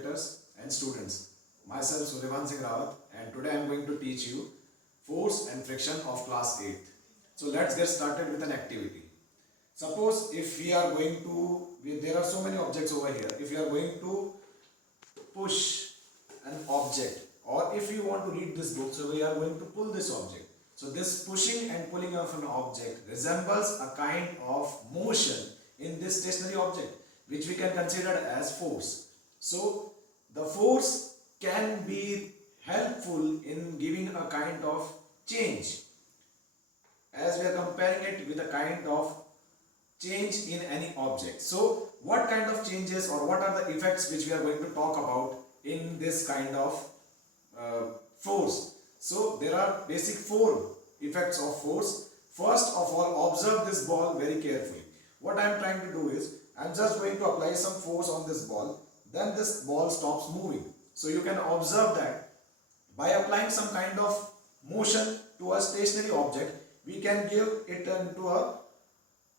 spectators and students. Myself Sulaiman Singh Rawat, and today I am going to teach you force and friction of class 8th. So let's get started with an activity. Suppose if we are going to, there are so many objects over here. If you are going to push an object, or if you want to read this book, so we are going to pull this object. So this pushing and pulling of an object resembles a kind of motion in this stationary object, which we can consider as force. So the force can be helpful in giving a kind of change, as we are comparing it with a kind of change in any object. So what kind of changes or what are the effects which we are going to talk about in this kind of force? So there are basic 4 effects of force. First of all, observe this ball very carefully. What I am trying to do is, I am just going to apply some force on this ball, then this ball stops moving. So you can observe that by applying some kind of motion to a stationary object, we can give it into a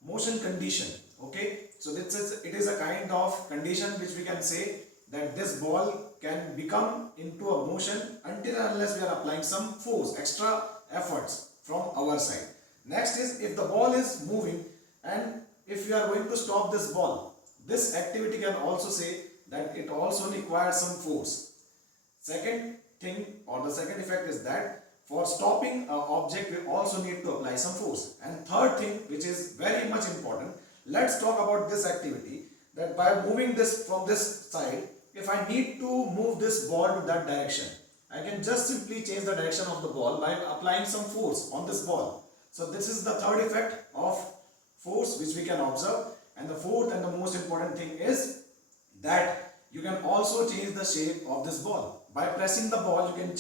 motion condition. Okay, so it is a kind of condition which we can say that this ball can become into a motion until and unless we are applying some force, extra efforts from our side. Next is, if the ball is moving and if you are going to stop this ball, this activity can also say that it also requires some force. Second thing, or the second effect, is that for stopping an object we also need to apply some force. And third thing, which is very much important, let's talk about this activity, that by moving this from this side, if I need to move this ball to that direction, I can just simply change the direction of the ball by applying some force on this ball. So this is the third effect of force which we can observe. And the fourth and the most important thing is that you can also change the shape of this ball. By pressing the ball, you can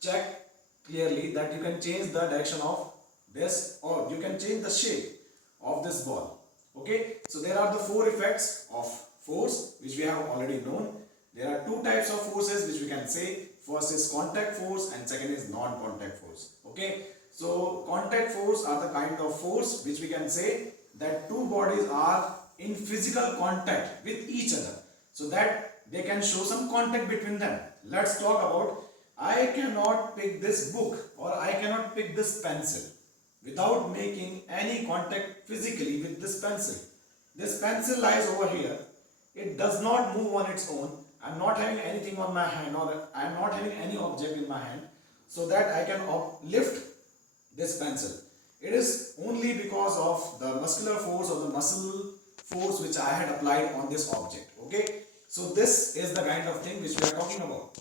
check clearly that you can change the direction of this, or you can change the shape of this ball. Okay, so there are the 4 effects of force which we have already known. There are 2 types of forces which we can say. First is contact force and second is non-contact force. Okay, so contact force are the kind of force which we can say that 2 bodies are in physical contact with each other, so that they can show some contact between them. Let's talk about, I cannot pick this book or I cannot pick this pencil without making any contact physically with this pencil. This pencil lies over here. It does not move on its own. I am not having anything on my hand, or I am not having any object in my hand so that I can lift this pencil. It is only because of the muscular force or the muscle force which I had applied on this object. Okay, so this is the kind of thing which we are talking about.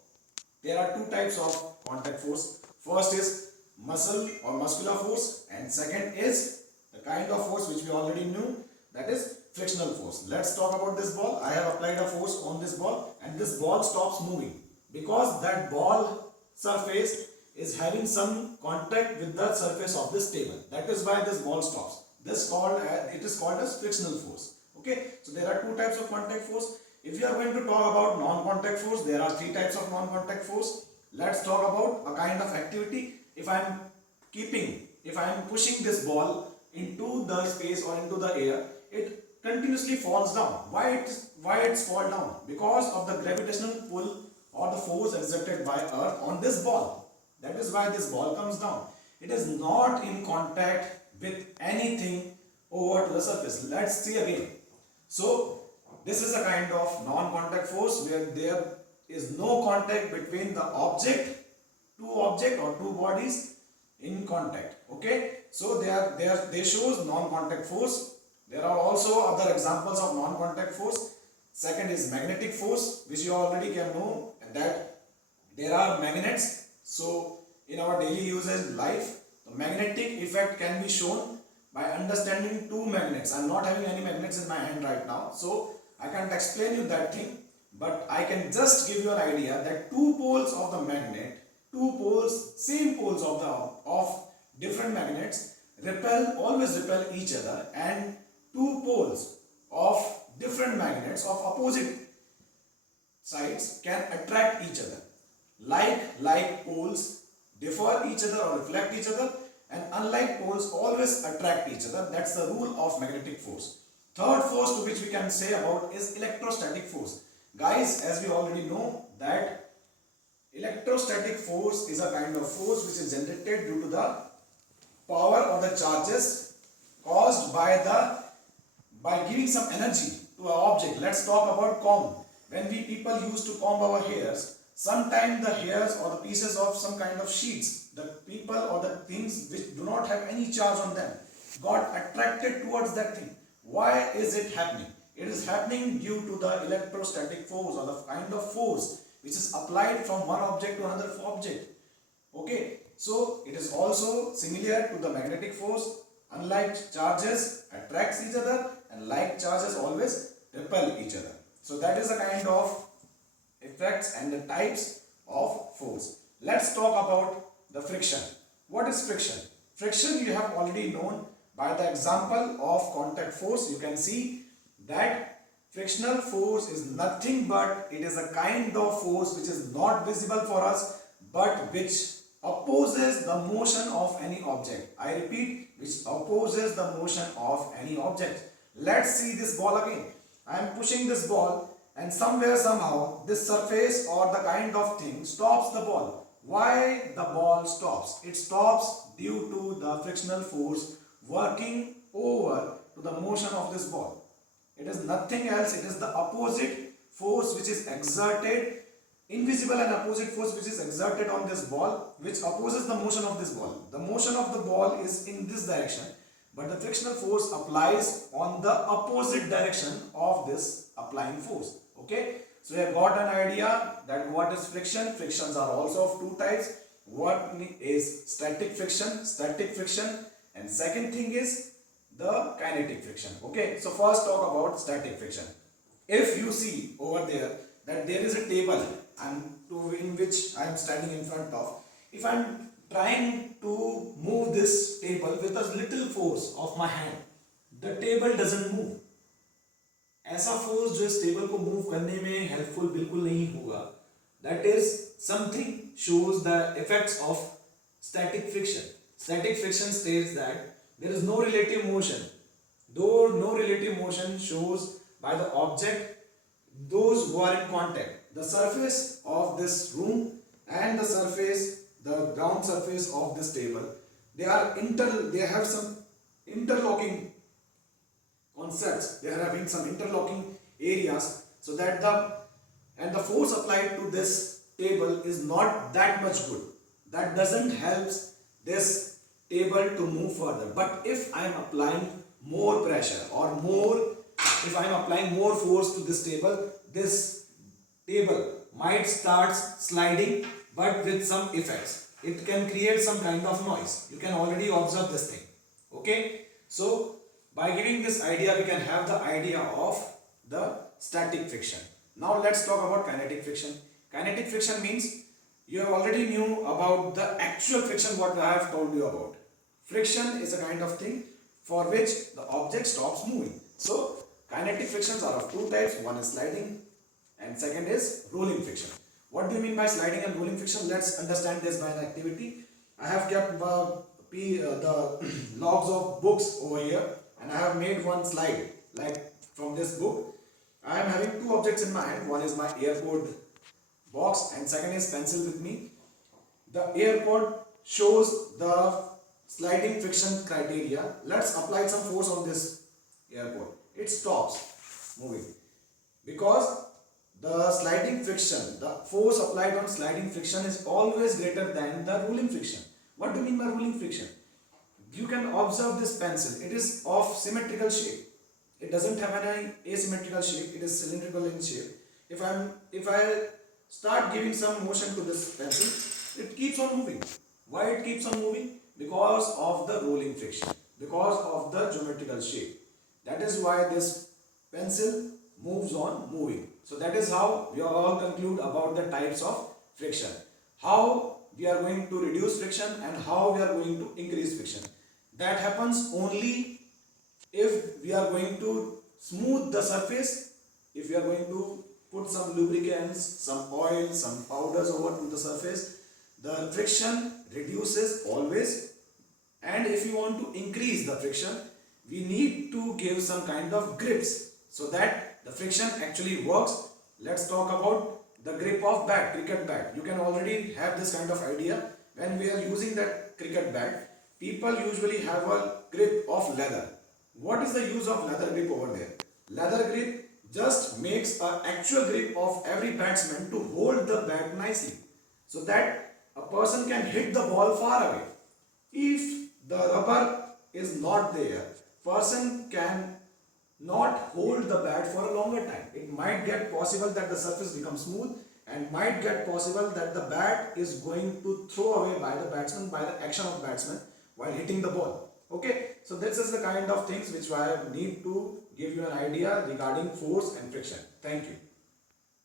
There are 2 types of contact force. First is muscle or muscular force, and second is the kind of force which we already knew, that is frictional force. Let's talk about this ball. I have applied a force on this ball and this ball stops moving because that ball surface is having some contact with the surface of this table. That is why this ball stops. It is called as frictional force. Okay, so there are 2 types of contact force. If you are going to talk about non-contact force, there are 3 types of non-contact force. Let's talk about a kind of activity. If I am pushing this ball into the space or into the air, it continuously falls down. Why it's fall down? Because of the gravitational pull or the force exerted by earth on this ball. That is why this ball comes down. It is not in contact with anything over to the surface. Let's see again. So this is a kind of non-contact force where there is no contact between the object, 2 objects or 2 bodies in contact. Okay, so they shows non-contact force. There are also other examples of non-contact force. Second is magnetic force, which you already can know that there are magnets. So in our daily usage life, the magnetic effect can be shown by understanding 2 magnets. I am not having any magnets in my hand right now, so I can't explain you that thing, but I can just give you an idea that 2 poles of the magnet, 2 poles, same poles of different magnets always repel each other, and 2 poles of different magnets of opposite sides can attract each other. Like poles differ each other or reflect each other, and unlike poles always attract each other. That's the rule of magnetic force. Third force to which we can say about is electrostatic force. Guys, as we already know that electrostatic force is a kind of force which is generated due to the power of the charges caused by giving some energy to an object. Let's talk about comb. When we people used to comb our hairs, sometimes the hairs or the pieces of some kind of sheets, the people or the things which do not have any charge on them, got attracted towards that thing. Why is it happening? It is happening due to the electrostatic force or the kind of force which is applied from one object to another object. Okay, so it is also similar to the magnetic force. Unlike charges attracts each other and like charges always repel each other. So that is a kind of effects and the types of force. Let's talk about the friction. What is friction? Friction you have already known by the example of contact force. You can see that frictional force is nothing but it is a kind of force which is not visible for us but which opposes the motion of any object. I repeat, which opposes the motion of any object. Let's see this ball again. I am pushing this ball and somewhere somehow this surface or the kind of thing stops the ball. Why the ball stops? It stops due to the frictional force working over to the motion of this ball. It is nothing else, it is the opposite force which is exerted, invisible and opposite force which is exerted on this ball, which opposes the motion of this ball. The motion of the ball is in this direction, but the frictional force applies on the opposite direction of this applying force. Okay, so you have got an idea that what is friction. Frictions are also of two types. One is static friction, and second thing is the kinetic friction. Okay, so first talk about static friction. If you see over there that there is a table in which I am standing in front of, if I am trying to move this table with a little force of my hand, the table doesn't move. ऐसा force जो इस table को move करने में helpful बिल्कुल नहीं होगा. That is something shows the effects of static friction. Static friction states that there is no relative motion. Though no relative motion shows by the object, those who are in contact, the surface of this room and the surface, the ground surface of this table, they have some interlocking concepts. They are having some interlocking areas, so that the force applied to this table is not that much good. That doesn't help this table to move further. But if I am applying more pressure or if I am applying more force to this table might start sliding, but with some effects. It can create some kind of noise. You can already observe this thing. Okay, so by giving this idea, we can have the idea of the static friction. Now let's talk about kinetic friction. Kinetic friction means you have already knew about the actual friction what I have told you about. Friction is a kind of thing for which the object stops moving. So kinetic frictions are of two types. One is sliding and second is rolling friction. What do you mean by sliding and rolling friction? Let's understand this by an activity. I have kept the logs of books over here, and I have made one slide like from this book. I am having two objects in my hand. One is my airport box and second is pencil with me. The airport shows the sliding friction criteria. Let's apply some force on this airport. It stops moving because the sliding friction, the force applied on sliding friction is always greater than the rolling friction. What do you mean by rolling friction? You can observe this pencil. It is of symmetrical shape. It doesn't have any asymmetrical shape. It is cylindrical in shape. If I start giving some motion to this pencil, it keeps on moving. Why it keeps on moving? Because of the rolling friction. Because of the geometrical shape. That is why this pencil moves on moving. So that is how we all conclude about the types of friction. How we are going to reduce friction and how we are going to increase friction. That happens only if we are going to smooth the surface, if we are going to put some lubricants, some oil, some powders over to the surface, the friction reduces always. And if you want to increase the friction, we need to give some kind of grips so that the friction actually works. let's talk about the grip of bat, cricket bat. You can already have this kind of idea. When we are using that cricket bat, people usually have a grip of leather. What is the use of leather grip over there? Leather grip just makes an actual grip of every batsman to hold the bat nicely, so that a person can hit the ball far away. If the rubber is not there, person can not hold the bat for a longer time. It might get possible that the surface becomes smooth, and might get possible that the bat is going to throw away by the batsman, by the action of batsman while hitting the ball. Okay, so this is the kind of things which I need to give you an idea regarding force and friction. Thank you.